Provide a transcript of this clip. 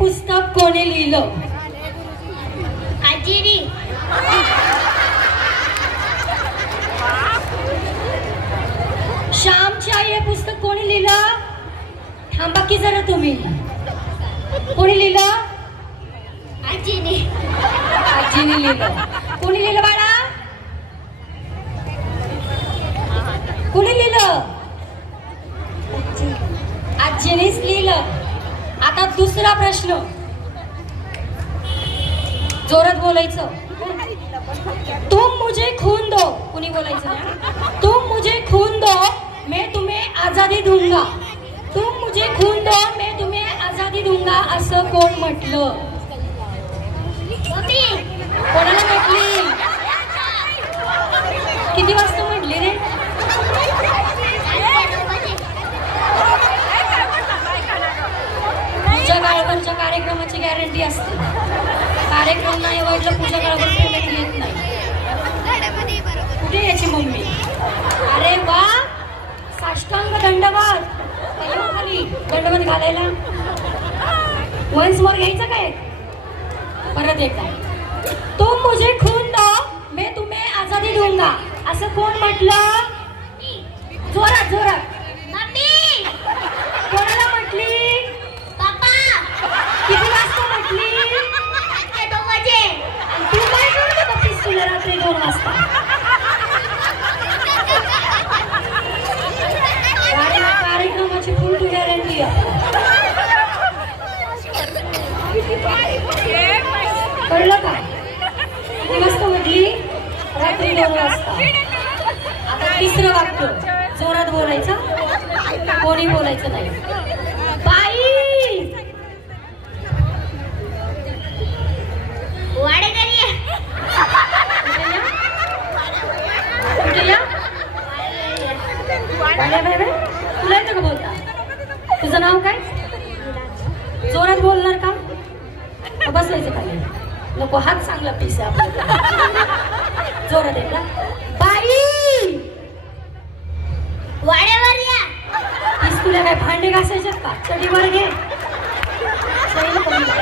पुस्तक कोणी लिहिलं? आजीनी. श्यामची आई हे पुस्तक कोणी लिहिलं? थांबा की जरा तुम्ही. कोणी लिहिलं? आजीनी. आजीने लिहिलं. कोणी लिहिलं बाळा? कोणी लिहिलं? आजीनेच लिहिलं. आता दुसरा प्रश्न, जोरात बोलायचं. तुम मुझे खून दो. कुणी बोलायचं ना? तुम मुझे खून दो मैं तुम्हें आजादी दूंगा. तुम मुझे खून दो मैं तुम्हें आजादी दूंगा असं कोण म्हटलं? मम्मी. कोणाला म्हटली? किती वाजता म्हटली रे? पूजा काळभरच्या कार्यक्रमाची गॅरंटी असते. कार्यक्रम नाही वाटलं पूजा काळभर पेमेंट येत नाही. कुठे याची मम्मी? अरे वा, साष्टांग दंडवत. खाली दंडवत घालायला वन्स मोर घ्यायचं काय? परत एकदा. तुम मुझे खून दो मैं तुम्हें आजादी दूंगा असं कोण म्हटलं? जोरात जोरात. मम्मी. कोणाला म्हटली? पप्पा. किती वाजता म्हटली? रात्री 2 वाजे. आणि तू काय करत होतीस तुला रात्री 2 वाजता? कार्यक्रमाची फुल टू गॅरंटी आहे. कळलं का? किती वाजता म्हटली? रात्री 2 वाजता. आता तिसरं वाक्य, जोरात बोलायचं, कोणी बोलायचं नाही. बाई वाडेकरी. कुठे या? बाळ्या बाई बाई, तुला येतं का बोलता? तुझं नाव काय? जोरात बोलणार का? का बसायचं खाली? नको, हात चांगला पीस आहे आपल्याला. जोरात आहे का? बाई वाड्यावर या. पीस तुला काय भांडे घासायच्यात का? चढीवर घे. चढीला कमी लाग.